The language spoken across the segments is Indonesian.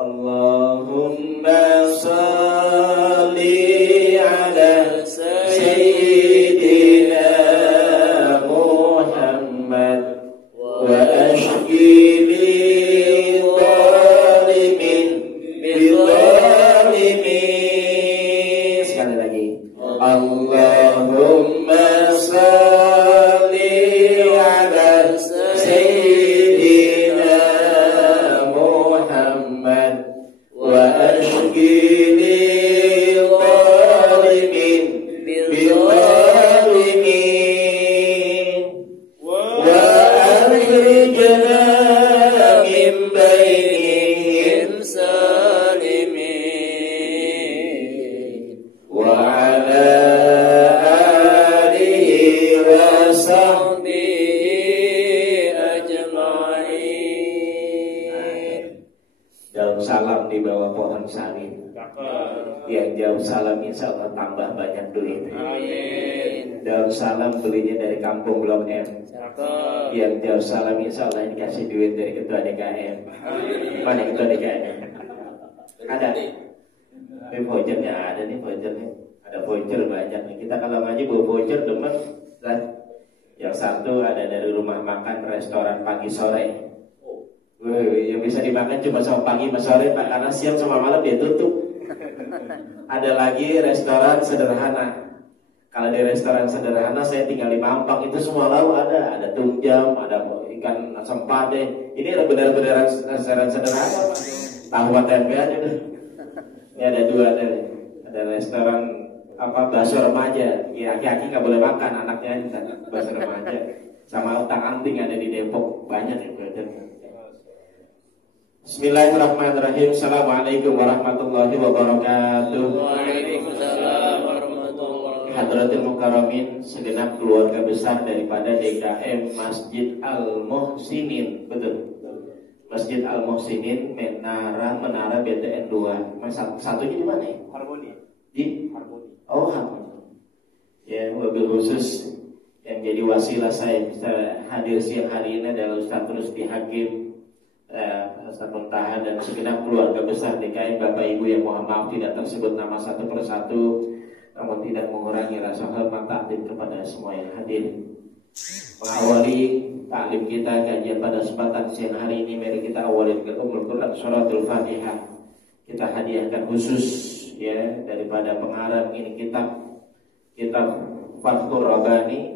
Allahumma salli ala sayyidina Muhammad wa ashki li zalimin bizalimin. Sekali lagi, Allahumma salli ala sayyidina Muhammad wa ashki li zalimin bizalimin wa akhrijna min bainihim salimin wa ala alihi wa sahbihi ajma'in. Dalam salam di bawah pohon salim. Yang jauh salam insya Allah tambah banyak duit. Dalam salam belinya dari kampung Blok M. Yang jauh salam insya Allah dikasih duit dari ketua DKM. Mana ketua DKM? Ada. Ini vouchernya ada nih vouchernya. Ada voucher banyak nih. Kita kalau ngaji bawa voucher demen. Yang satu ada dari rumah makan restoran pagi sore. Yang bisa dimakan cuma sama pagi sama sore Pak, karena siang sama malam dia tutup. Ada lagi restoran sederhana. Kalau di restoran sederhana saya tinggal di Mampang, itu semua lauk ada. Ada tunjang, ada ikan asam pade. Ini ada benar-benar restoran sederhana Pak. Tahu tempe aja deh. Ini ada dua ada. Ada restoran bakso remaja. Ya aki-aki nggak boleh makan, anaknya aja bakso remaja. Sama utang anting ada di Depok, banyak ya brother. Bismillahirrahmanirrahim. Assalamualaikum warahmatullahi wabarakatuh. Waalaikumsalam warahmatullahi wabarakatuh. Hadratil Mukarramin, segenap keluarga besar daripada DKM Masjid Al-Muhsinin. Betul. Masjid Al-Muhsinin, Menara BTN 2. Satunya di mana ya? Harmoni. Di Harmoni. Oh, Harmoni. Ya, wabil khusus yang jadi wasilah saya bisa hadir siang hari ini adalah Ustaz Rusdi Hakim, Ustaz Muntaha, dan segenap keluarga besar DKM. Bapak Ibu yang mohon maaf tidak tersebut nama satu persatu, namun tidak mengurangi rasa hormat takdim kepada semua yang hadir. Mengawali taklim kita kajian pada kesempatan siang hari ini, mari kita awali dengan Ummul Quran Suratul Fatihah. Kita hadiahkan khusus ya daripada pengarang ini kitab Fathur Rabbani.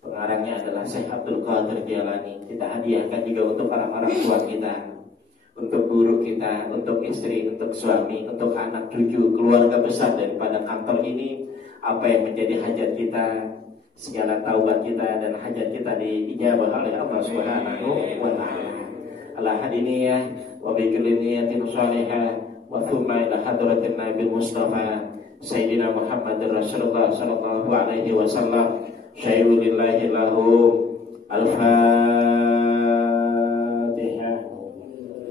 Pengarangnya adalah Syekh Abdul Qadir Jailani. Kita hadiahkan juga untuk orang tua kita, untuk guru kita, untuk istri, untuk suami, untuk anak cucu, keluarga besar daripada kantor ini. Apa yang menjadi hajat kita, segala taubat kita dan hajat kita diijabah oleh Allah Subhanahu wa taala. Ala hadiniyah wa bi kulli niyatin shalihah wa thumma ila hadratin Nabi Mustafa Sayyidina Muhammadur Rasulullah sallallahu alaihi wasallam. Syairulillahi lahu al-Fatihah.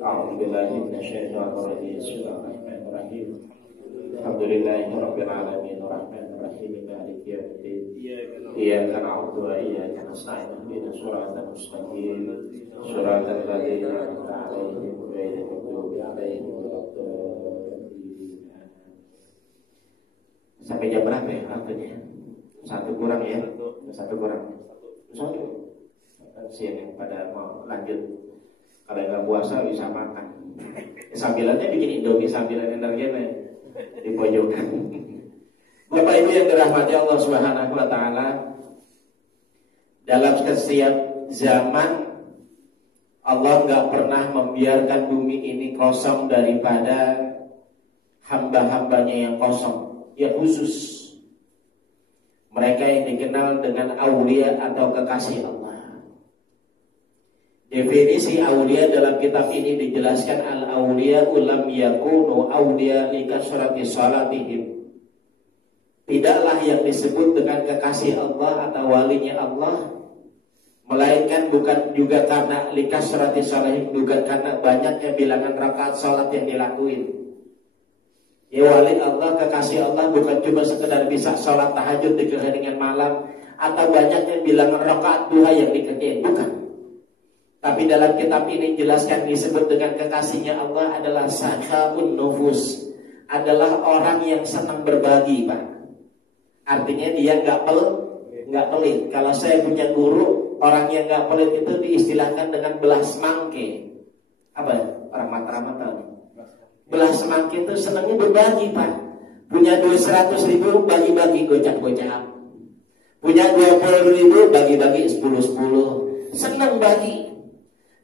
A'udzubillahi minasyaitonir rajim. Bismillahirrahmanirrahim. Alhamdulillahi rabbil alamin arrahmanir rahim maliki yaumiddin. Iyyaka na'budu wa iyyaka nasta'in. Ihdinas siratal mustaqim. Siratal ladzina an'amta 'alaihim ghairil maghdubi 'alaihim waladdallin. Sampai jam berapa ya waktunya? Satu kurang ya? Satu kurang. Satu. Siang pada mau lanjut. Kalau nggak puasa bisa makan. Sambilannya bikin Indomie sambilan energinya di pojokan. Bapak Ibu yang dirahmati Allah Subhanahu wa taala, dalam setiap zaman Allah nggak pernah membiarkan bumi ini kosong daripada hamba-hambanya yang kosong, yang khusus. Mereka yang dikenal dengan aulia atau kekasih Allah. Definisi aulia dalam kitab ini dijelaskan, al-aulia ulam yakunu aulia likasrati salatihim. Tidaklah yang disebut dengan kekasih Allah atau walinya Allah, melainkan bukan juga karena likasrati salatihim, bukan karena banyaknya bilangan rakaat salat yang dilakuin. Ya, wali Allah, kekasih Allah bukan cuma sekedar bisa sholat tahajud di keheningan malam atau banyaknya bilangan rakaat duha yang dikerjain, bukan. Tapi dalam kitab ini jelaskan disebut dengan kekasihnya Allah adalah sakhaun nufus, adalah orang yang senang berbagi, Pak. Artinya dia nggak pelit. Kalau saya punya guru, orang yang nggak pelit itu diistilahkan dengan belas mangke. Apa ya? Orang Mataram tahu. Belas mangke itu senangnya berbagi, Pak. Punya duit 100.000 bagi-bagi gocap-gocap. Punya 20.000 bagi-bagi 10-10. Senang bagi.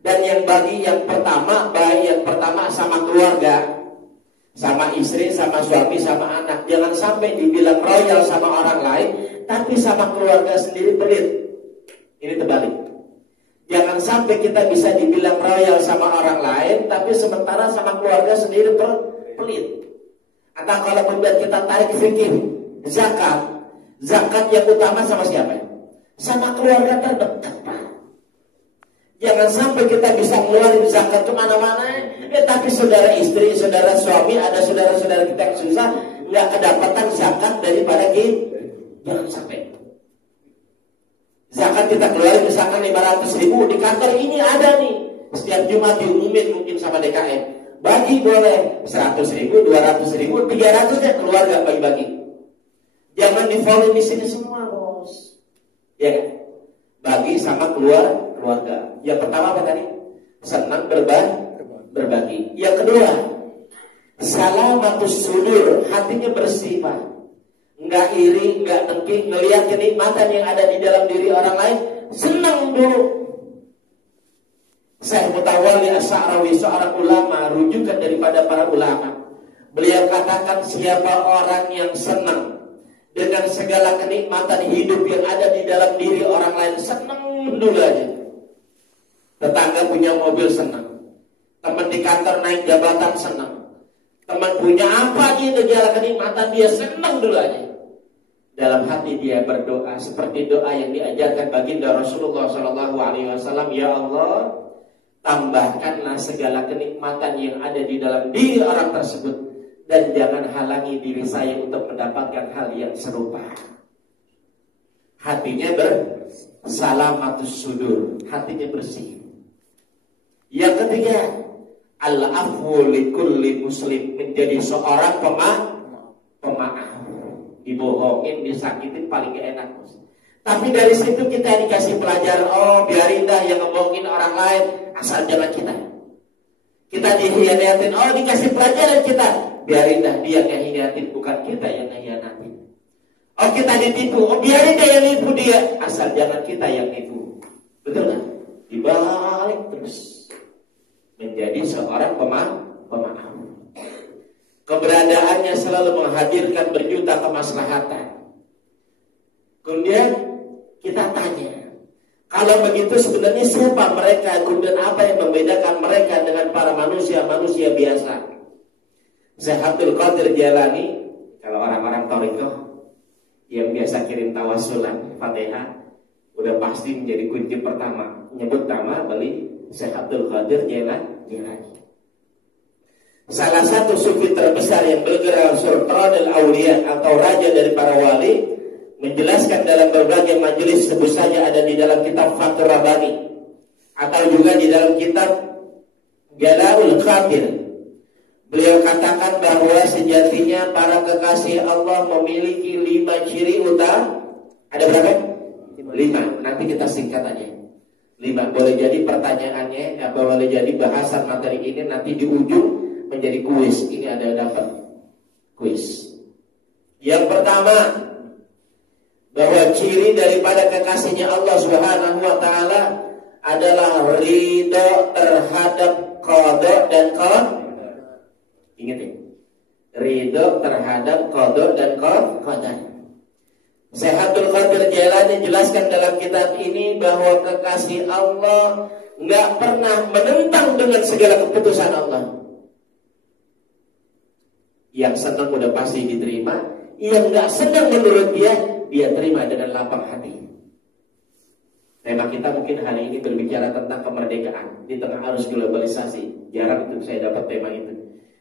Dan yang bagi yang pertama sama keluarga, sama istri, sama suami, sama anak. Jangan sampai dibilang royal sama orang lain, tapi sama keluarga sendiri pelit. Ini terbalik. Jangan sampai kita bisa dibilang royal sama orang lain, tapi sementara sama keluarga sendiri pelit. Atau kalau kemudian kita tarik fikir zakat yang utama sama siapa? Sama keluarga terdekat, Pak. Jangan sampai kita bisa ngeluarin zakat ke mana-mana, tapi saudara istri, saudara suami, ada saudara-saudara kita yang susah, nggak kedapatan zakat daripada kita. Jangan sampai. Zakat kita keluarin misalkan 500.000 di kantor ini ada nih. Setiap Jumat diumumin mungkin sama DKM. Bagi boleh 100.000, 200.000, 300 ya keluarga bagi-bagi. Jangan di-follow di sini semua, bos. Ya kan? Bagi sama keluarga. Yang pertama apa tadi? Senang berbagi. Yang kedua, salamatus sudur, hatinya bersih, Pak. Enggak iri, enggak dengki, ngelihat kenikmatan yang ada di dalam diri orang lain, senang dulu. Syekh Mutawalli As-Sa'rawi, seorang ulama, rujukan daripada para ulama. Beliau katakan, siapa orang yang senang dengan segala kenikmatan hidup yang ada di dalam diri orang lain, senang dulu aja. Tetangga punya mobil senang, teman di kantor naik jabatan senang, teman punya apa aja segala kenikmatan dia senang dulu aja. Dalam hati dia berdoa seperti doa yang diajarkan baginda Rasulullah SAW. Ya Allah, tambahkanlah segala kenikmatan yang ada di dalam diri orang tersebut, dan jangan halangi diri saya untuk mendapatkan hal yang serupa. Hatinya salamatus sudur, hatinya bersih. Yang ketiga, al-afwu likulli muslim, menjadi seorang pemaaf. Dibohongin, disakitin paling gak enak. Tapi dari situ kita dikasih pelajaran, oh biarin dah yang ngebohongin orang lain, asal jangan kita. Kita dihianatin, oh dikasih pelajaran kita, biarin dah dia yang hianatin, bukan kita yang hianatin. Oh kita ditipu, oh biarin dah yang nipu dia, asal jangan kita yang nipu. Betul kan? Dibalik terus menjadi seorang pemaaf. Keberadaannya selalu menghadirkan berjuta kemaslahatan. Kemudian kita tanya, kalau begitu sebenarnya siapa mereka? Kemudian apa yang membedakan mereka dengan para manusia biasa? Syekh Abdul Qadir Jailani, kalau orang-orang Thariqah yang biasa kirim tawasulan Fatihah, udah pasti menjadi kunci pertama. Nyebut nama beli Syekh Abdul Qadir Jailani. Salah satu sufi terbesar yang bergerak Sultanul Auliya atau raja dari para wali, menjelaskan dalam berbagai majelis, sebut saja ada di dalam kitab Fathur Rabbani atau juga di dalam kitab Jala'ul Khatir. Beliau katakan bahwa sejatinya para kekasih Allah memiliki 5 ciri utama. Ada berapa? 5. Nanti kita singkat aja. 5. Boleh jadi pertanyaannya, boleh jadi bahasan materi ini nanti di ujung menjadi kuis. Ini ada dapat kuis. Yang pertama, bahwa ciri daripada kekasihnya Allah Subhanahu wa taala adalah ridho terhadap qada dan qadar. Ingat ya, ridho terhadap qada dan qadar. Syekh Abdul Qadir Jailani jelaskan dalam kitab ini bahwa kekasih Allah nggak pernah menentang dengan segala keputusan Allah. Yang senang udah pasti diterima, yang nggak senang menurut dia terima dengan lapang hati. Tema kita mungkin hari ini berbicara tentang kemerdekaan di tengah arus globalisasi. Jarang itu saya dapat tema itu.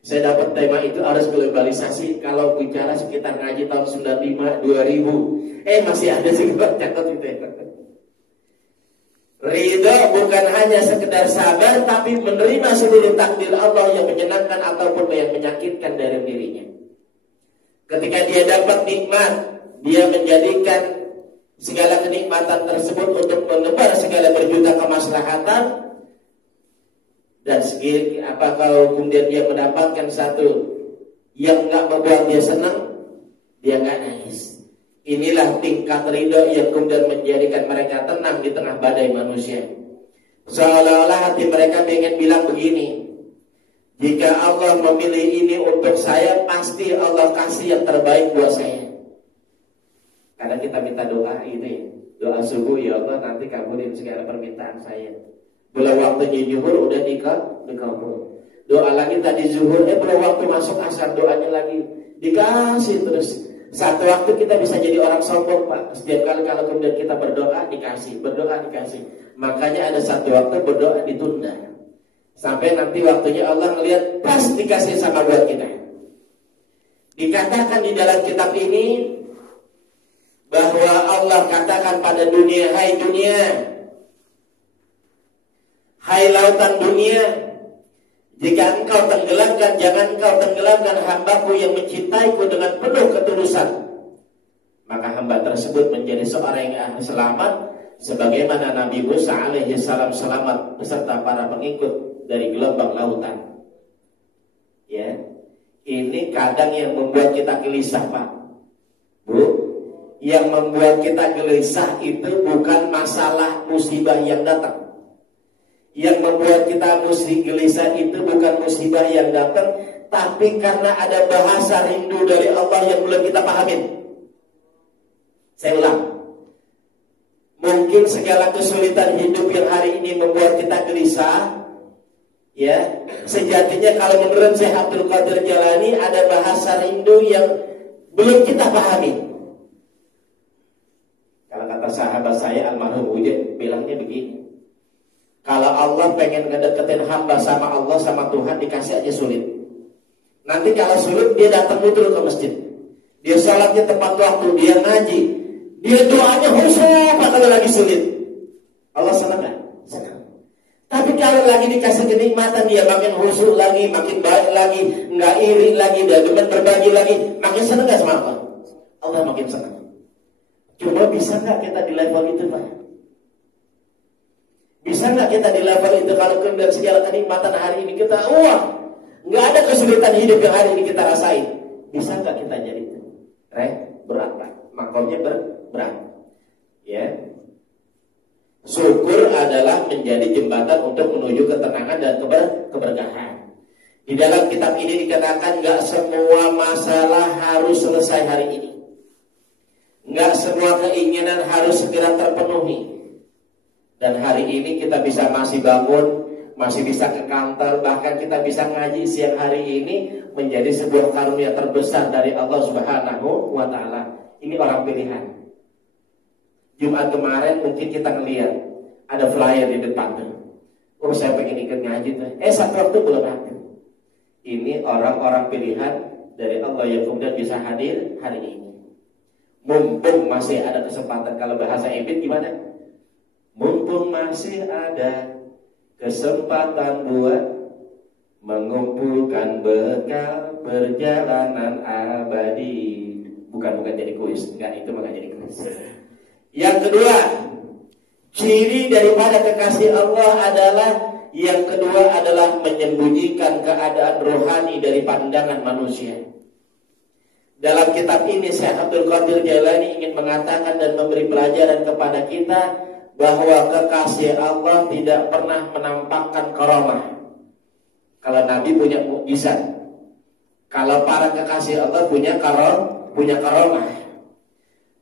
Saya dapat tema itu arus globalisasi kalau bicara sekitar ngaji tahun 95, 2000. Masih ada sih catat itu ya. Ridho bukan hanya sekedar sabar, tapi menerima seluruh takdir Allah yang menyenangkan ataupun yang menyakitkan dari dirinya. Ketika dia dapat nikmat, dia menjadikan segala kenikmatan tersebut untuk menebar segala berjuta kemaslahatan. Dan kalau kemudian dia mendapatkan satu yang nggak membuat dia senang, dia nggak nangis. Inilah tingkat ridho yang kemudian menjadikan mereka tenang di tengah badai manusia. Seolah-olah hati mereka ingin bilang begini, jika Allah memilih ini untuk saya, pasti Allah kasih yang terbaik buat saya. Karena kita minta doa ini, doa subuh, ya Allah nanti kabulin segala permintaan saya. Belum waktunya zuhur udah dikabul. Doa lagi tadi zuhur, belum waktu masuk asar, doanya lagi dikasih terus. Satu waktu kita bisa jadi orang sombong, Pak. Setiap kali kalau kemudian kita berdoa dikasih, berdoa dikasih. Makanya ada satu waktu berdoa ditunda. Sampai nanti waktunya Allah melihat pas dikasih sama buat kita. Dikatakan di dalam kitab ini bahwa Allah katakan pada dunia, hai dunia, hai lautan dunia, jika engkau tenggelamkan, jangan engkau tenggelamkan hambaku yang mencintaiku dengan penuh ketulusan. Maka hamba tersebut menjadi seorang yang selamat, sebagaimana Nabi Musa alaihi salam selamat beserta para pengikut dari gelombang lautan. Ya, ini kadang yang membuat kita gelisah, Pak, Bu. Yang membuat kita gelisah itu bukan masalah musibah yang datang. Yang membuat kita gelisah itu bukan musibah yang datang, tapi karena ada bahasa rindu dari Allah yang belum kita pahamin. Saya ulang, mungkin segala kesulitan hidup yang hari ini membuat kita gelisah, ya, sejatinya kalau menurut Syekh Abdul Qadir Jalani ada bahasa rindu yang belum kita pahami. Kalau kata sahabat saya almarhum Wujud bilangnya begini, kalau Allah pengen ngedeketin hamba sama Allah sama Tuhan, dikasih aja sulit. Nanti kalau sulit dia datang betul ke masjid, dia sholatnya tepat waktu, dia ngaji, dia doanya khusyuk kalau lagi sulit. Allah senang gak? Senang. Tapi kalau lagi dikasih kenikmatan, dia makin khusyuk lagi, makin baik lagi, nggak iri lagi, dan demen berbagi lagi, makin senang gak sama Allah? Allah makin senang. Cuma bisa nggak kita di level itu, Pak? Bisa nggak kita di level itu kalau kemudian segala kenikmatan hari ini kita, nggak ada kesulitan hidup yang hari ini kita rasain. Bisa nggak kita jadi itu? Berat, Pak. Makomnya berat. Ya. Syukur adalah menjadi jembatan untuk menuju ketenangan dan keberkahan. Di dalam kitab ini dikatakan nggak semua masalah harus selesai hari ini. Nggak semua keinginan harus segera terpenuhi. Dan hari ini kita bisa masih bangun, masih bisa ke kantor, bahkan kita bisa ngaji siang hari ini, menjadi sebuah karunia terbesar dari Allah Subhanahu wa Ta'ala. Ini orang pilihan. Jumat kemarin mungkin kita ngelihat ada flyer di depan tuh. Saya pengen ikut ngaji tuh. Satu waktu belum ada. Ini orang-orang pilihan dari Allah yang kemudian bisa hadir hari ini. Mumpung masih ada kesempatan, kalau bahasa Ibn gimana? Mumpung masih ada kesempatan buat mengumpulkan bekal perjalanan abadi. Bukan jadi kuis, enggak, itu enggak jadi kuis. Yang kedua, ciri daripada kekasih Allah adalah menyembunyikan keadaan rohani dari pandangan manusia. Dalam kitab ini Syekh Abdul Qadir Jalani ingin mengatakan dan memberi pelajaran kepada kita bahwa kekasih Allah tidak pernah menampakkan karamah. Kalau Nabi punya mukjizat, kalau para kekasih Allah punya karamah.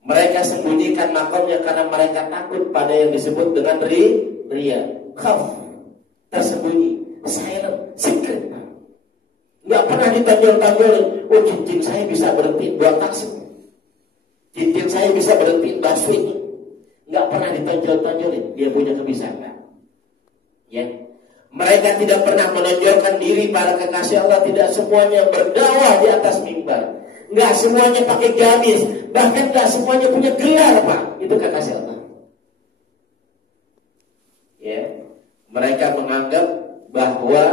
Mereka sembunyikan makamnya karena mereka takut pada yang disebut dengan riya, khauf, tersembunyi, silent, secret. Nggak pernah ditonjol-tonjolin. Cincin saya bisa berhenti buat taksi. Cincin saya bisa berhenti bakso ini. Nggak pernah ditonjol-tonjolin. Dia punya kebiasaan. Ya. Mereka tidak pernah menonjolkan diri para kekasih Allah. Tidak semuanya berdakwah di atas mimbar. Nggak semuanya pakai gamis. Bahkan nggak semuanya punya gelar, Pak. Itu kekasih Allah. Mereka menganggap bahwa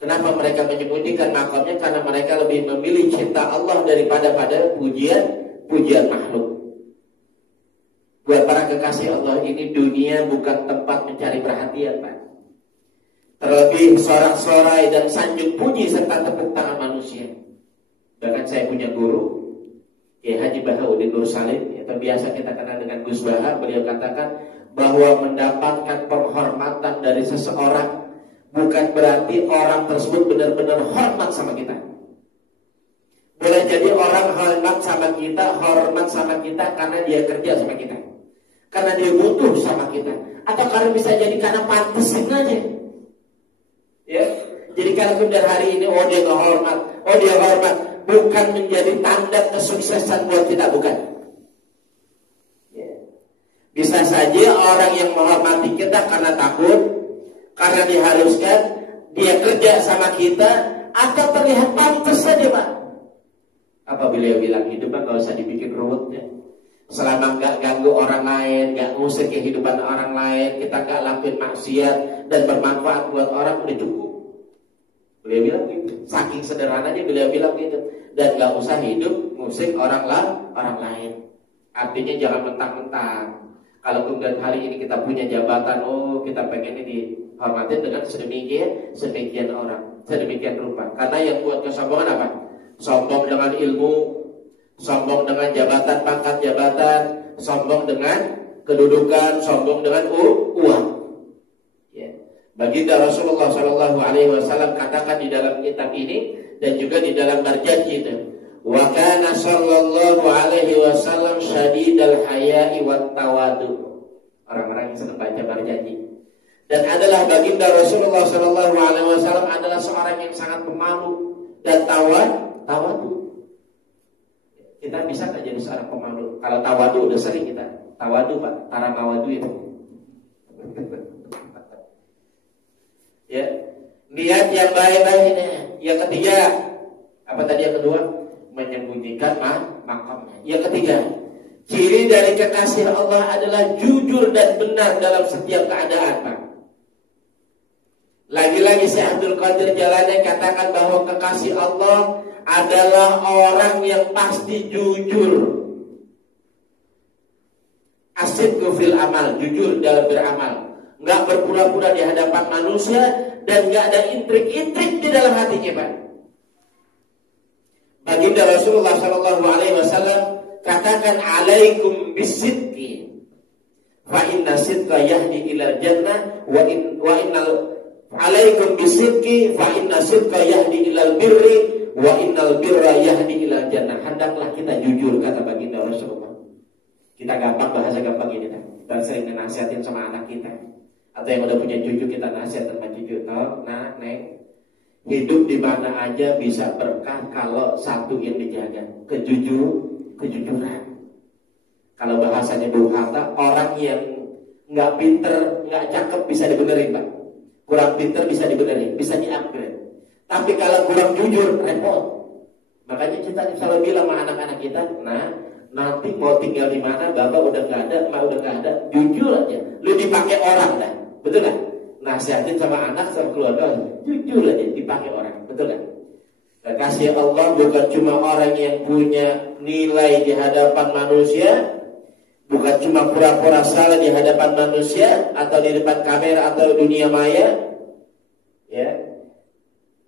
kenapa mereka menyembunyikan makamnya, karena mereka lebih memilih cinta Allah daripada pada pujian makhluk. Buat para kekasih Allah ini, dunia bukan tempat mencari perhatian, Pak. Terlebih sorak-sorai dan sanjung puji serta tepuk tangan manusia. Bahkan saya punya guru, Kiai Haji Bahauddin Nur Salim, atau biasa kita kenal dengan Gus Baha. Beliau katakan bahwa mendapatkan penghormatan dari seseorang bukan berarti orang tersebut benar-benar hormat sama kita. Boleh jadi orang hormat sama kita karena dia kerja sama kita, karena dia butuh sama kita, atau karena bisa jadi karena pantesin aja. Ya, jadi kalau kemudian hari ini dia nggak hormat, dia hormat, bukan menjadi tanda kesuksesan buat kita, bukan. Ya. Bisa saja orang yang menghormati kita karena takut, karena diharuskan, dia kerja sama kita, atau terlihat pantas saja, Pak. Apa beliau bilang, hidup kan gak usah dibikin rumit ya. Selama gak ganggu orang lain, gak ngusir kehidupan orang lain, kita gak lakuin maksiat dan bermanfaat buat orang, udah cukup. Beliau bilang gitu. Saking sederhananya beliau bilang gitu. Dan gak usah hidup ngusir orang lain. Artinya jangan mentang-mentang kalau kemudian hari ini kita punya jabatan, kita pengen ini dihormatin dengan sedemikian orang, sedemikian rupa. Karena yang buat kesombongan apa? Sombong dengan ilmu, sombong dengan jabatan, pangkat jabatan, sombong dengan kedudukan, sombong dengan uang. Ya. Baginda Rasulullah SAW katakan di dalam kitab ini dan juga di dalam berjanji itu, wa kana sallallahu alaihi wasallam syadidal haya'i wat tawadu. Orang-orang yang senang baca berjanji. Dan adalah baginda Rasulullah SAW adalah seorang yang sangat pemalu dan tawadu. Kita bisa nggak jadi seorang pemalu? Kalau tawadu udah sering kita. Tawadu, Pak, taramawadu itu. Ya, niat yang baik-baiknya. Yang ketiga, apa tadi yang kedua? Menyembunyikan makamnya. Yang ketiga, ciri dari kekasih Allah adalah jujur dan benar dalam setiap keadaan, Pak. Lagi-lagi Syekh Abdul Qadir Jalani katakan bahwa kekasih Allah adalah orang yang pasti jujur. Asidqu fil amal, jujur dalam beramal. Enggak berpura-pura di hadapan manusia dan enggak ada intrik-intrik di dalam hatinya, Pak. Baginda Rasulullah SAW katakan, alaikum bisidqi fa inna sidqa yahdi ilal jannah wa innal alaikum bisidqi fa inna sidqa yahdi ilal birri wa innal birra yahdi ilal jannah. Hendaklah kita jujur, kata baginda Rasulullah. Kita gampang, bahasa gampang ini kan. Kita sering nasihatin sama anak kita, atau yang udah punya cucu kita nasihatin sama cucu, neng, hidup di mana aja bisa berkah kalau satu yang dijaga, kejujuran. Kalau bahasanya Bung Hatta, orang yang nggak pinter, nggak cakep bisa dibenerin, Pak. Kurang pinter bisa dibenerin, bisa di-upgrade. Tapi kalau kurang jujur, repot. Makanya kita selalu bilang sama anak-anak kita, nanti mau tinggal di mana, bapak udah nggak ada, emak udah nggak ada, jujur aja. Lu dipakai orang dah, betul kan? Nasihatin sama anak, sama keluarga, jujur aja, dipakai orang, betul kan? Kekasih Allah bukan cuma orang yang punya nilai di hadapan manusia, bukan cuma pura-pura salah di hadapan manusia atau di depan kamera atau dunia maya, ya.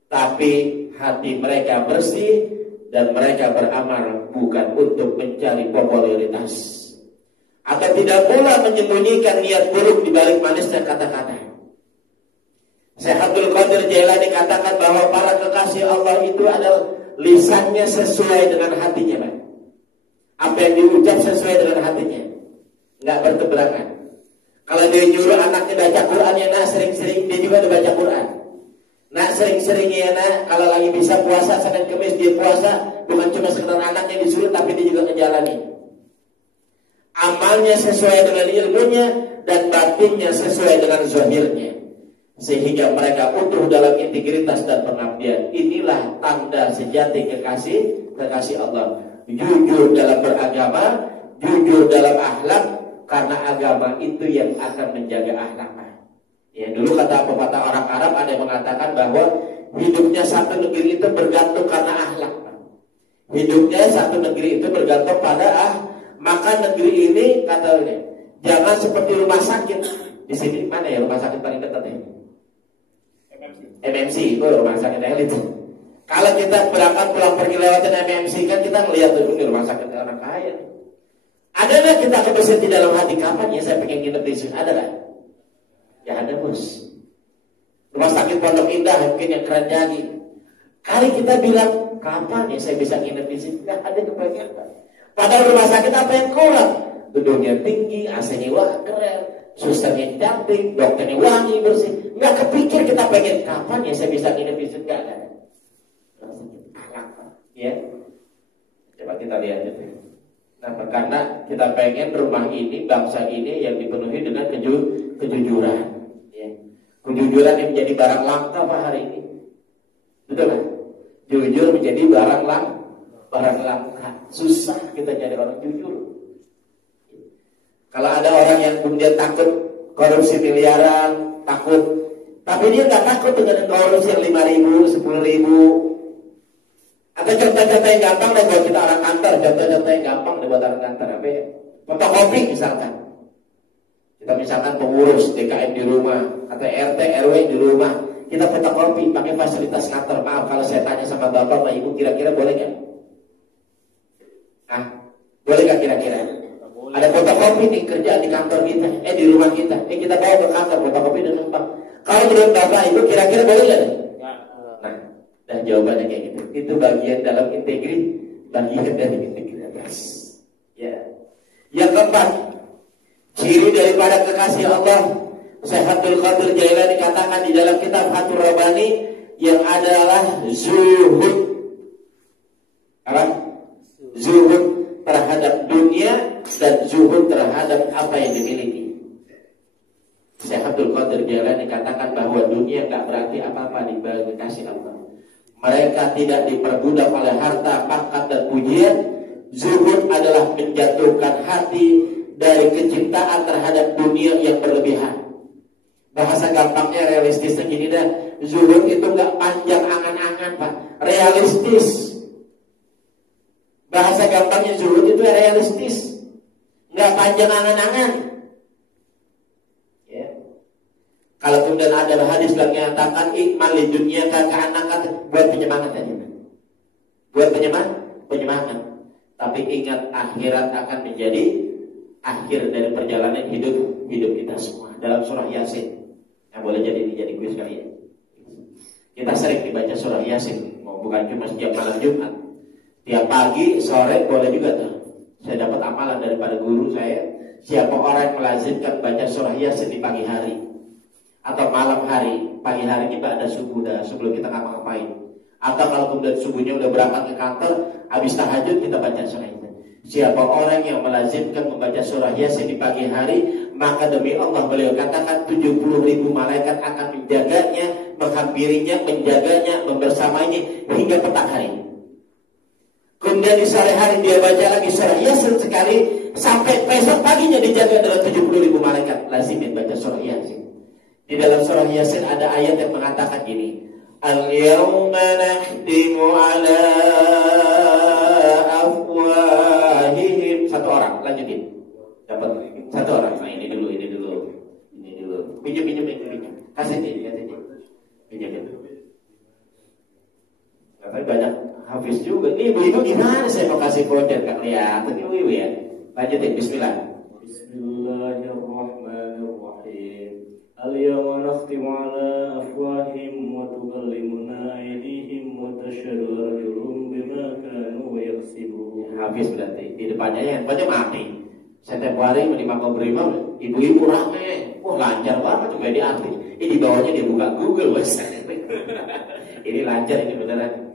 Tapi hati mereka bersih dan mereka beramal bukan untuk mencari popularitas, atau tidak pula menyembunyikan niat buruk di balik manisnya kata-kata. Syekh Abdul Qadir Jailani katakan bahwa para kekasih Allah itu adalah lisannya sesuai dengan hatinya, Pak. Apa yang diucap sesuai dengan hatinya, nggak berteberangan. Kalau dia nyuruh anaknya baca Quran, ya sering-sering dia juga baca Quran. Sering-seringnya kalau lagi bisa puasa Senin Kemis dia puasa, bukan cuma sekedar anaknya disuruh, tapi dia juga ngejalani. Amalnya sesuai dengan ilmunya dan batinnya sesuai dengan zahirnya, sehingga mereka utuh dalam integritas dan pengabdian. Inilah tanda sejati kekasih Allah. Jujur dalam beragama, jujur dalam akhlak, karena agama itu yang akan menjaga akhlak. Ya, dulu kata pepatah orang Arab ada yang mengatakan bahwa hidupnya satu negeri itu bergantung karena akhlak. Hidupnya satu negeri itu bergantung pada maka negeri ini katanya jangan seperti rumah sakit. Di sini mana ya rumah sakit paling dekat ya? MMC itu rumah sakit elit. Kalau kita berangkat pulang pergi lewatin MMC kan kita ngelihat tuh ini rumah sakit orang kaya. Ada nggak kita kebesit di dalam hati kapan ya saya pengen nginep di sini? Ada nggak? Ya ada bos. Rumah sakit Pondok Indah mungkin yang keren jadi. Kali kita bilang kapan ya saya bisa nginep di sini? Nggak ada kebagian. Padahal rumah sakit apa yang kurang? Gedungnya tinggi, AC-nya wah keren, susternya cantik, dokternya wangi bersih. Nggak kepikir kita pengen kapan ya saya bisa nginep di sini? Nggak ada. Ya, coba kita lihat itu. Nah, karena kita pengen rumah ini, bangsa ini yang dipenuhi dengan kejujuran. Ya. Kejujuran yang menjadi barang langka Pak hari ini. Betul kan? Jujur menjadi barang langka. Susah kita jadi orang jujur. Kalau ada orang yang kemudian takut korupsi miliaran, takut, tapi dia nggak takut dengan korupsi yang 5.000, 10.000. Atau contoh-contoh yang gampang deh buat kita orang kantor, contoh-contoh yang gampang deh buat orang kantor apa ya? Fotokopi misalkan. Kita misalkan pengurus DKM di rumah atau RT RW di rumah, kita fotokopi pakai fasilitas kantor. Maaf kalau saya tanya sama bapak, sama ibu, kira-kira boleh nggak? Boleh nggak kira-kira? Ada fotokopi nih kerjaan di kantor kita, di rumah kita, kita bawa ke kantor fotokopi dan numpang. Kalau menurut bapak ibu kira-kira boleh nggak? Dan jawabannya kayak gitu. Itu bagian dalam bagian dari integritas. Ya. Yang keempat, ciri daripada kekasih Allah, Syekh Abdul Qadir Jailani katakan di dalam kitab Fathur Rabbani yang adalah zuhud. Apa? Zuhud terhadap dunia dan zuhud terhadap apa yang dimiliki. Syekh Abdul Qadir Jailani katakan bahwa dunia enggak berarti apa-apa di bagi kasih Allah. Mereka tidak diperbudak oleh harta, pangkat, dan pujian. Zuhud adalah menjatuhkan hati dari kecintaan terhadap dunia yang berlebihan. Bahasa gampangnya realistisnya gini dah. Zuhud itu gak panjang angan-angan Pak, realistis. Bahasa gampangnya zuhud itu realistis, gak panjang angan-angan. Kalau kemudian ada hadis yang menyatakan ikmal di dunia ka'annaka, buat penyemangat aja. Buat penyemangat. Tapi ingat akhirat akan menjadi akhir dari perjalanan hidup kita semua. Dalam surah Yasin. Yang boleh jadi kuis kali ya. Kita sering dibaca surah Yasin, bukan cuma setiap malam Jumat. Tiap pagi, sore boleh juga tuh. Saya dapat amalan daripada guru saya. Siapa orang yang melazimkan baca surah Yasin di pagi hari atau malam hari, pagi hari kita ada subuh dah sebelum kita ngapa-ngapain. Atau kalau kemudian subuhnya udah berangkat ke kantor, habis tahajud kita baca surah itu. Siapa orang yang melazimkan membaca surah Yasin di pagi hari, maka demi Allah beliau katakan 70.000 malaikat akan menjaganya, menghampirinya, menjaganya, membersamainya hingga petang hari. Kemudian di sore hari dia baca lagi surah Yasin sekali, sampai besok paginya dijaga dengan 70.000 malaikat. Lazimin baca surah Yasin. Di dalam surah Yasin ada ayat yang mengatakan gini, Al-yawma nakhtimu ala afwahihim. Satu orang, lanjutin. Dapat satu orang. Nah, ini dulu. Pinjam. Kasih dia. Pinjam. Tapi banyak hafiz juga. Nih ibu-ibu gimana saya mau kasih voucher? Gak kelihatan ibu-ibu ya. Lanjutin, bismillah. Bismillahirrahmanirrahim. Al-yawma nakhtimu ala afwahihim wa tukallimuna aydihim wa tashhadu arjuluhum bima kanu yaksibun. Habis berarti. Di depannya handphonenya mati. Setiap hari menerima komprima, ibu-ibu rame. Wah lancar banget cuma diarti. Ini di bawahnya dia buka Google wes. Ini lancar ini beneran.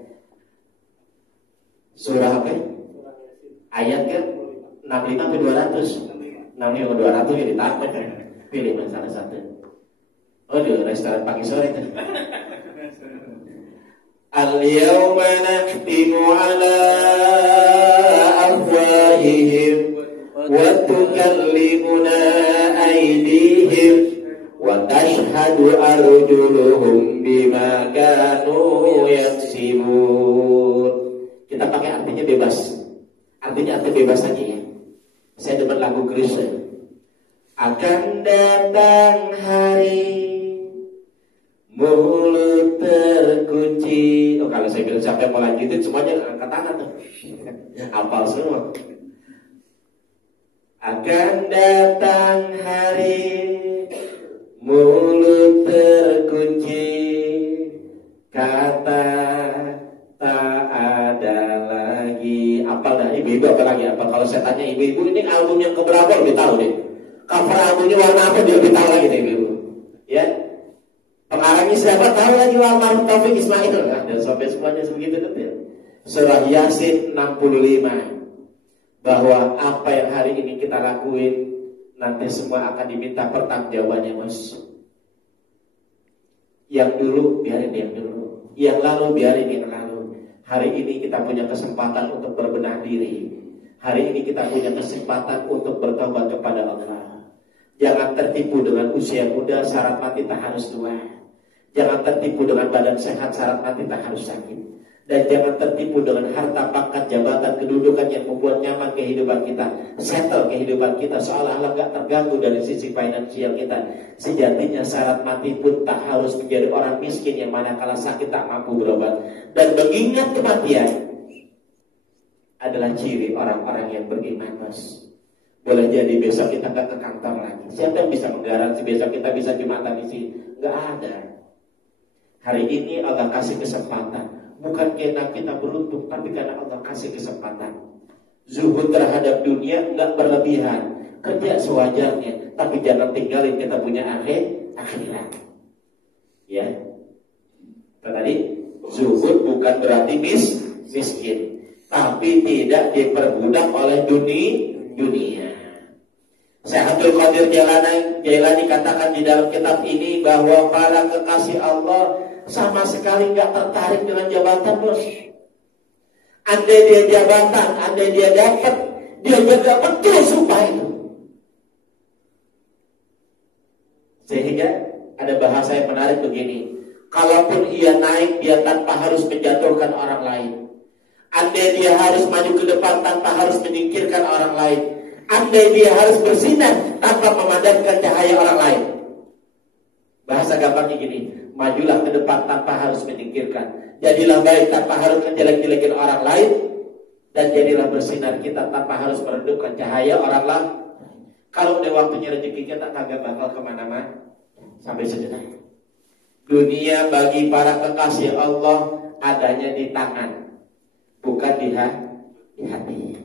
Surah apa? Ayat kan 65 ke 200. 65 ke 200 ya ditambah kan. Pilih salah satu. Oh, di restoran pagi sore tadi. Al-yawma nakhtimu ala afwahihim wa tukallimuna aydihim wa tashhadu tashhadu arjuluhum bima kanu yaksibun. Kita pakai artinya bebas. Artinya arti bebas saja ya. Saya demen lagu Krisya. Akan datang hari mulut terkunci. Oh, kalau saya bilang siapa yang mau lanjutin semuanya angkat tangan tuh. Hafal semua. Akan datang hari mulut terkunci, kata tak ada lagi. Apal dah ibu-ibu apa lagi apa? Kalau saya tanya ibu-ibu ini album yang keberapa lebih tahu deh. Cover albumnya warna apa dia lebih tahu lagi deh ibu-ibu. Ya. Pengarangnya siapa tahu lagi almarhum Taufik Ismail. Nah, dan sampai semuanya sebegitu detail. Surah Yasin 65. Bahwa apa yang hari ini kita lakuin nanti semua akan diminta pertanggungjawabannya, Mas. Yang dulu biarin yang dulu, yang lalu biarin yang lalu. Hari ini kita punya kesempatan untuk berbenah diri. Hari ini kita punya kesempatan untuk bertobat kepada Allah. Jangan tertipu dengan usia muda, syarat mati tak harus tua. Jangan tertipu dengan badan sehat, syarat mati tak harus sakit. Dan jangan tertipu dengan harta, pangkat, jabatan, kedudukan yang membuat nyaman kehidupan kita, settle kehidupan kita, seolah-olah gak terganggu dari sisi finansial kita. Sejatinya syarat mati pun tak harus menjadi orang miskin yang manakala sakit tak mampu berobat. Dan mengingat kematian adalah ciri orang-orang yang beriman, Mas. Boleh jadi besok kita gak ke kantor lagi. Siapa yang bisa menggaransi besok kita bisa Jumatan di sini? Gak ada. Hari ini Allah kasih kesempatan. Bukan karena kita beruntung, tapi karena Allah kasih kesempatan. Zuhud terhadap dunia enggak berlebihan. Kerja sewajarnya, tapi jangan tinggalin kita punya akhirat. Ya. Tadi zuhud bukan berarti miskin, tapi tidak diperbudak oleh dunia. Syekh Abdul Qadir Jailani katakan di dalam kitab ini bahwa para kekasih Allah sama sekali nggak tertarik dengan jabatan, bos. Andai dia jabatan, andai dia dapat, dia jaga betul sumpah itu. Sehingga ada bahasa yang menarik begini: kalaupun ia naik, dia tanpa harus menjatuhkan orang lain. Andai dia harus maju ke depan tanpa harus menyingkirkan orang lain. Andai dia harus bersinar tanpa memadamkan cahaya orang lain. Bahasa gampangnya gini: majulah ke depan tanpa harus menyingkirkan. Jadilah baik tanpa harus menjelek-jelekin orang lain. Dan jadilah bersinar kita tanpa harus meredupkan cahaya orang lain. Kalau udah waktunya rezeki kita kagak bakal kemana-mana. Sampai sejenak. Dunia bagi para kekasih Allah adanya di tangan, bukan di hati.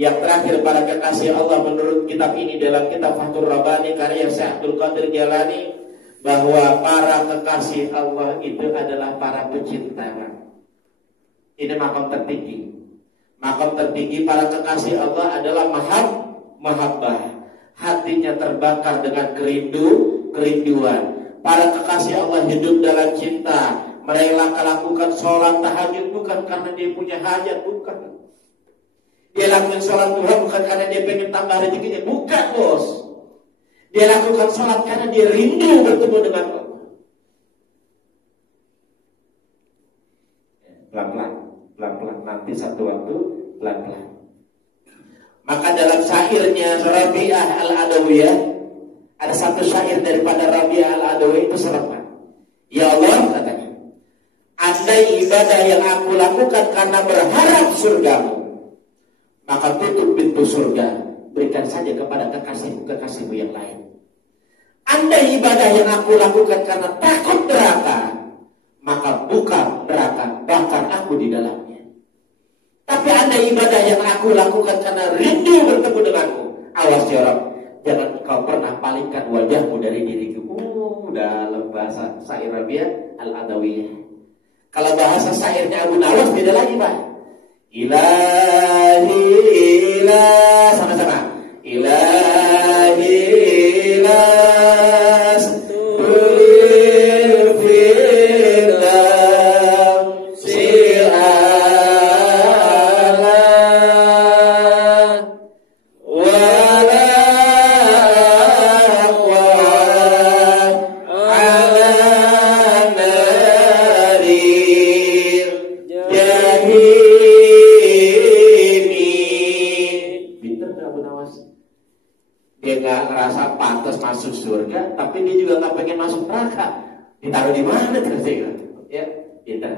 Yang terakhir para kekasih Allah menurut kitab ini dalam kitab Fathur Rabbani karya Syekh Abdul Qadir Jailani, bahwa para kekasih Allah itu adalah para pecinta. Ini makam tertinggi. Makam tertinggi para kekasih Allah adalah mahabbah. Hatinya terbakar dengan kerinduan. Para kekasih Allah hidup dalam cinta. Mereka lakukan sholat tahajud bukan karena dia punya hajat, bukan. Dia lakukan sholat duha bukan karena dia pengen tambah rezekinya, bukan, bos. Dia lakukan sholat karena dia rindu bertemu dengan Allah. Pelan-pelan, nanti satu waktu pelan-pelan. Maka dalam syairnya Rabi'ah Al-Adawiyah, ada satu syair daripada Rabi'ah Al-Adawiyah itu serempak. Ya Allah, katanya, andai ibadah yang aku lakukan karena berharap surgamu, maka tutup pintu surga, berikan saja kepada kekasihmu yang lain. Andai ibadah yang aku lakukan karena takut neraka, maka buka neraka, bakar aku di dalamnya. Tapi andai ibadah yang aku lakukan karena rindu bertemu denganmu, awas ya Rabb, jangan kau pernah palingkan wajahmu dari diriku. Dalam bahasa syair Rabi'ah Al-Adawiyah. Kalau bahasa syairnya Abu Nawas beda lagi, Pak. Ilahi ilah, sama-sama. Ilahi ilah, Ditaruh di mana kira-kira? Ya, kita.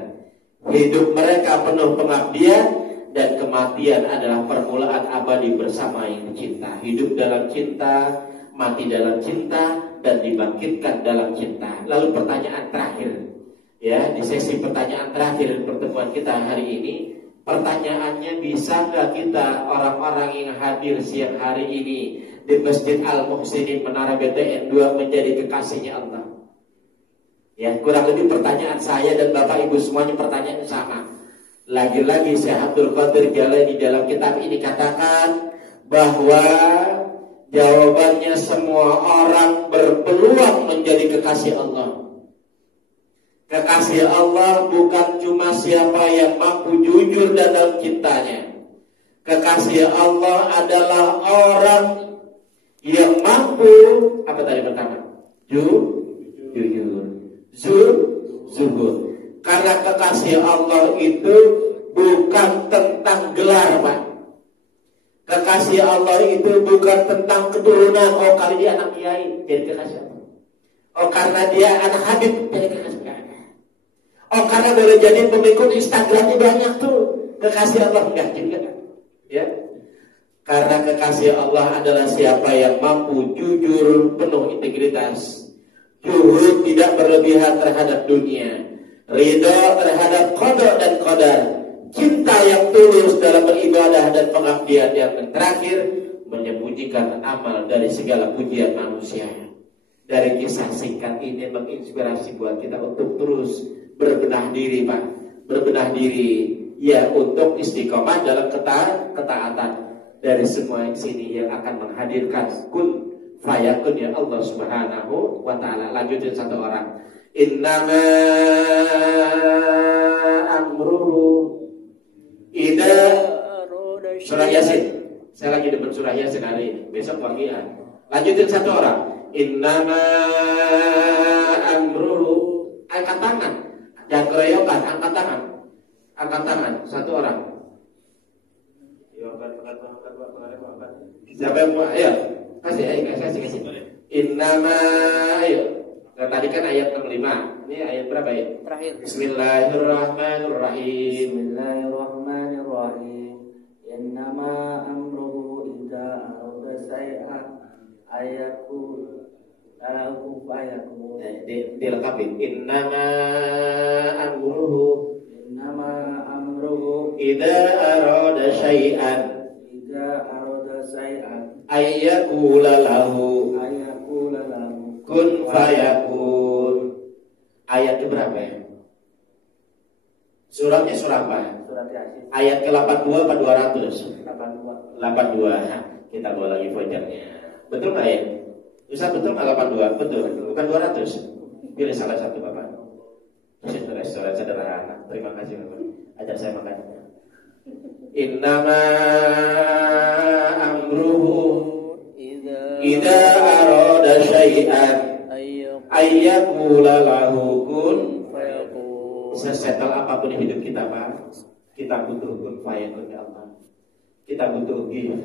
Hidup mereka penuh pengabdian dan kematian adalah permulaan abadi bersama yang cinta. Hidup dalam cinta, mati dalam cinta, dan dibangkitkan dalam cinta. Lalu pertanyaan terakhir, ya, di sesi pertanyaan terakhir pertemuan kita hari ini, pertanyaannya, bisa nggak kita orang-orang yang hadir siang hari ini di Masjid Al-Muhsinin Menara BTN 2 menjadi kekasihnya Allah? Ya, kurang lebih pertanyaan saya dan Bapak Ibu semuanya pertanyaan sama. Lagi-lagi Syekh Abdul Qadir Jailani di dalam kitab ini katakan bahwa jawabannya semua orang berpeluang menjadi kekasih Allah. Kekasih Allah bukan cuma siapa yang mampu jujur dalam cintanya. Kekasih Allah adalah orang yang mampu, apa tadi pertama? Jujur. Zuhud. Karena kekasih Allah itu bukan tentang gelar, Pak. Kekasih Allah itu bukan tentang keturunan. Oh, kali dia anak kiai jadi kekasih Allah. Oh, karena dia anak Habib jadi kekasih Allah. Oh, karena boleh jadi pengikut Instagramnya banyak tuh, kekasih Allah. Enggak juga, ya. Karena kekasih Allah adalah siapa yang mampu jujur, penuh integritas, zuhud, tidak berlebihan terhadap dunia, ridho terhadap qada dan qadar, cinta yang tulus dalam beribadah dan pengabdian, yang terakhir menyembunyikan amal dari segala pujian manusia. Dari kisah singkat ini menginspirasi buat kita untuk terus berbenah diri, Pak. Berbenah diri, ya, untuk istiqomah dalam ketaatan dari semua yang sini yang akan menghadirkan kun fayakun ya Allah Subhanahu wa ta'ala. Lanjutin satu orang. Innama amruhu idza surah Yasin. Saya lagi depan surah Yasin hari ini. Besok waqiah. Lanjutin satu orang. Innama amruhu. Angkat tangan. Jangan keroyokan, angkat tangan. Angkat tangan satu orang. Siapa yang mau? Ayo. Kasih. Innama, ayo. Nah, tadi kan ayat 65. Ini ayat berapa ya? Terakhir. Bismillahirrahmanirrahim. Bismillahirrahmanirrahim. Innama amruhu idza arada syai'an ayakul lahu fayakun. Dilengkapi. Innama amruhu idza arada syai'an ayyakula lahu kun fayakun. Ayat ke berapa ya? Suratnya surah apa? Surat Yasin. Ayat ke-82 apa 200? 82. 82. Kita bawa lagi vojarnya. Betul nggak ya? Ustaz, betul nggak 82? Betul. Bukan 200. Pilih salah satu, Bapak. Restoran sederhana. Terima kasih, Bapak. Ajar saya makan. Innama amruhu idza arada syai'an ayyakula lahu kun fayakun. Sesetel apapun hidup kita, Pak, kita butuh kun fayakun ya Allah. Kita butuh give.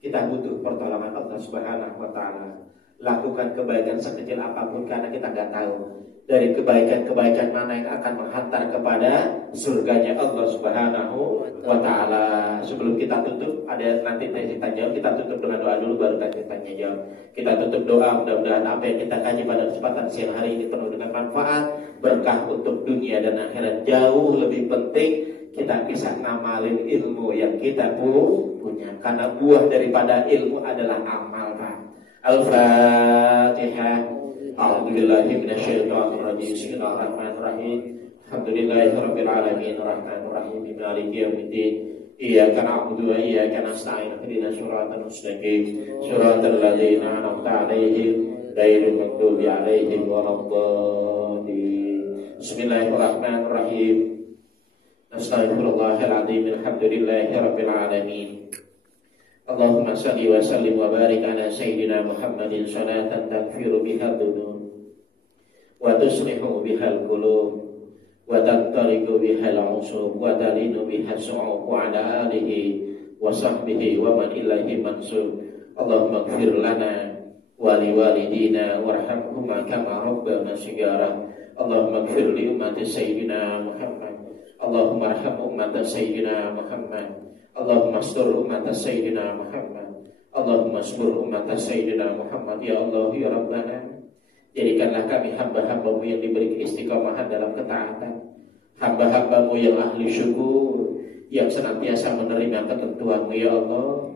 Kita butuh pertolongan Allah Subhanahu wa ta'ala. Lakukan kebaikan sekecil apapun, karena kita nggak tahu dari kebaikan-kebaikan mana yang akan menghantar kepada surganya Allah Subhanahu wa ta'ala. Sebelum kita tutup, ada nanti tanya jawab. Kita tutup dengan doa dulu, baru tanya jawab. Kita tutup doa, mudah-mudahan apa yang kita kaji pada kesempatan siang hari ini penuh dengan manfaat, berkah untuk dunia dan akhirat. Jauh lebih penting kita bisa ngamalin ilmu yang kita punya, karena buah daripada ilmu adalah amal, Pak. Al-Fatihah. A'udzubillahi minasyaitonirrajim. Bismillahirrahmanirrahim. Alhamdulillahirabbil alamin arrahmanir rahim maliki yaumiddin. Iyyaka na'budu wa iyyaka nasta'in. Ihdinas siratal mustaqim. Siratal ladzina an'amta 'alaihim ghairil maghdubi 'alaihim waladdallin. Bismillahirrahmanirrahim. Astaghfirullahal azim. Alhamdulillahirabbil alamin. Allahumma salli wa sallim wa barik ala sayyidina Muhammadin salatan taghfiru biha dzunub wa tuslihu biha al-qulub wa tantariqu biha al-usub wa talinu biha as-su'ub wa ala alihi wa sahbihi wa man ilaihi mansub. Allahumma ighfir lana wa liwalidina warhamhuma kama rabbana shighara. Allahumma ighfir li ummati sayyidina Muhammad. Allahumma arham ummata sayyidina Muhammad. Allahumma astur ummata sayyidina Muhammad. Allahumma astur ummata sayyidina Muhammad. Ya Allah ya Rabbana, jadikanlah kami hamba-hambamu yang diberi keistiqomahan dalam ketaatan, hamba-hambamu yang ahli syukur, yang senantiasa menerima ketentuanmu ya Allah.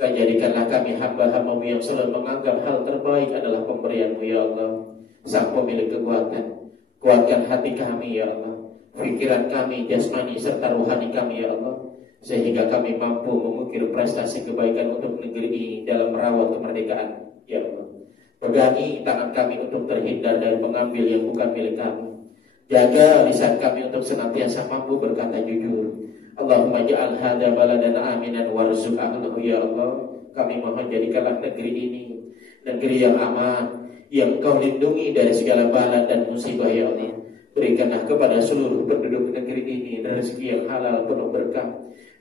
Jadikanlah kami hamba-hambamu yang selalu menganggap hal terbaik adalah pemberianmu ya Allah. Sang pemilik kekuatan, kuatkan hati kami ya Allah, pikiran kami, jasmani serta rohani kami ya Allah, sehingga kami mampu mengukir prestasi kebaikan untuk negeri ini dalam merawat kemerdekaan ya Allah. Pegangi tangan kami untuk terhindar dari mengambil yang bukan milik kami. Jaga lisan kami untuk senantiasa mampu berkata jujur. Allahumma ja'al hadza baladan aminan warzuq ahlahu ya Allah. Kami mohon jadikanlah negeri ini negeri yang aman, yang Kau lindungi dari segala bala dan musibah ya Allah. Berikanlah kepada seluruh penduduk negeri ini rezeki yang halal penuh berkah,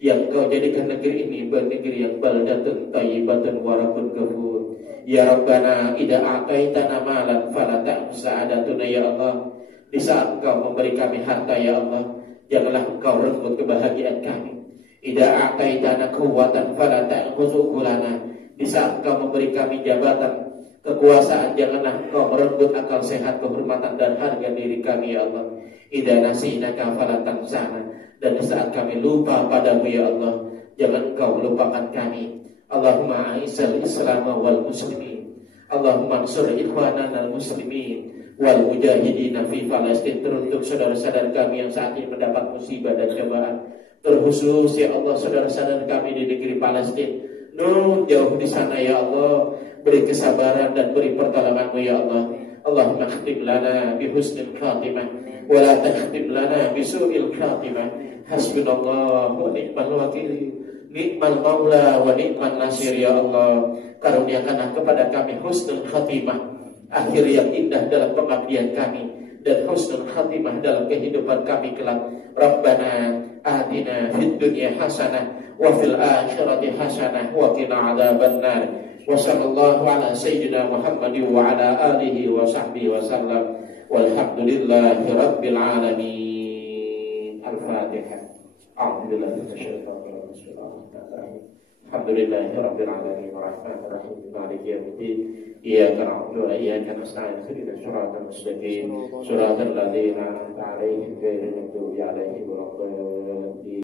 yang Kau jadikan negeri ini negeri yang baldatun thayyibatun wa rabbun ghafur. Ya Rabbana idza a'taitana malan fala ta'mus sa'adatuna ya Allah. Di saat Engkau memberi kami harta ya Allah, janganlah Engkau rebut kebahagiaan kami. Idza a'taitana quwwatan fala ta'khudhu lana. Di saat Engkau memberi kami jabatan, kekuasaan, janganlah Engkau merebut akal sehat, kehormatan dan harga diri kami ya Allah. Idza nasinaka fala tansana. Dan di saat kami lupa padamu ya Allah, jangan Engkau lupakan kami. Allahumma a'izzal Islam wal muslimin. Allahumma ansur ikhwanana al muslimin wal mujahidin fi Palestin. Teruntuk saudara-saudara kami yang saat ini mendapat musibah dan cobaan, terkhusus ya Allah saudara-saudara kami di negeri Palestin. Nun jauh di sana ya Allah, beri kesabaran dan beri pertolongan-Mu ya Allah. Allahumma khtim lana bi husnil khatimah wa la takhtim lana bi su'il khatimah. Hasbunallah wa ni'mal wakil, ni'mal maula wa ni'man nasir ya Allah. Karuniakanlah kepada kami husnul khatimah, akhir yang indah dalam pengabdian kami, dan husnul khatimah dalam kehidupan kami kelak. Rabbana atina fid dunya hasanah wa fil akhirati hasanah wa qina adzabannar. Wa sallallahu ala sayyidina Muhammadin wa ala alihi wa sahbihi wa sallam. Walhamdulillahi rabbil alamin. Al-Fatihah. A'udzubillahi minasyaitonir rajim. Alhamdulillahi rabbil alamin arrahmanir rahim maliki yaumiddin. Iyyaka na'budu wa iyyaka nasta'in ihdinas siratal mustaqim siratal ladzina an'amta 'alaihim ghairil maghdubi 'alaihim